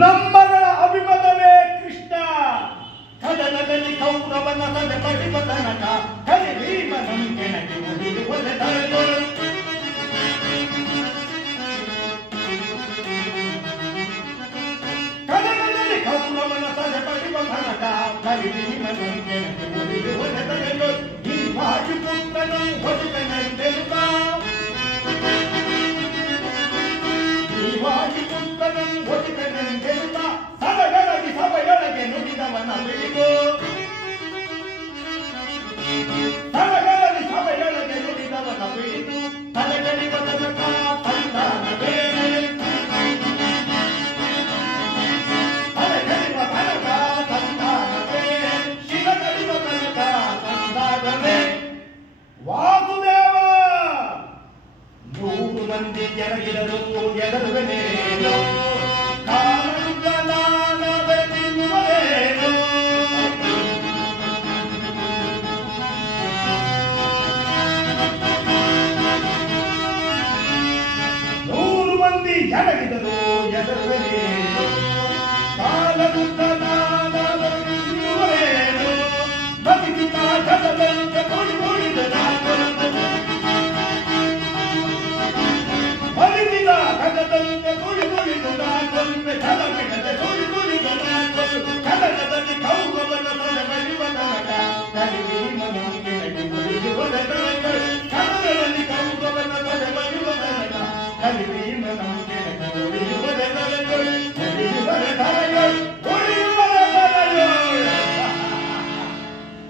ನಮ್ಮಗಳ ಅಭಿಮತವೇ ಕೃಷ್ಣ ಕದನದಲ್ಲಿ ಕೌರವನ ಸದ ಕಡಿಬತನಕ ಕಲಿ ಭೀಮನಂ ಕೆಣಕಿ ಮುಡಿಯುವುದ ತಲೆದು. ಕದನದಲ್ಲಿ ಕೌರವನ ಸದ ಕಡಿಬತನಕ ಕಲಿ ಭೀಮನಂ ಕೆಣಕಿ ಮುಡಿಯುವುದ ತಲೆದು. ಈ ವಾಯುಪುತ್ರನು ಹೊರಟನೆಂದೆನುತ ಎಗರುವನೇನು ಕಾಲುಗಲಾನವೇ ನಿಲ್ಲುವನೇನು ನೂರು ಮಂದಿ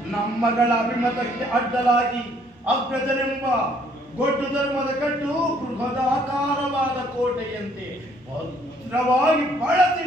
ನಮ್ಮಗಳ ಅಭಿಮತಕ್ಕೆ ಅಡ್ಡಲಾಗಿ ಅಗ್ರಜನೆಂಬ ಗೊಡ್ಡು ಧರ್ಮದ ಕಟ್ಟು ಬೃಹದಾಕಾರವಾದ ಕೋಟೆಯಂತೆ ಭದ್ರವಾಗಿ ಬಳಸಿ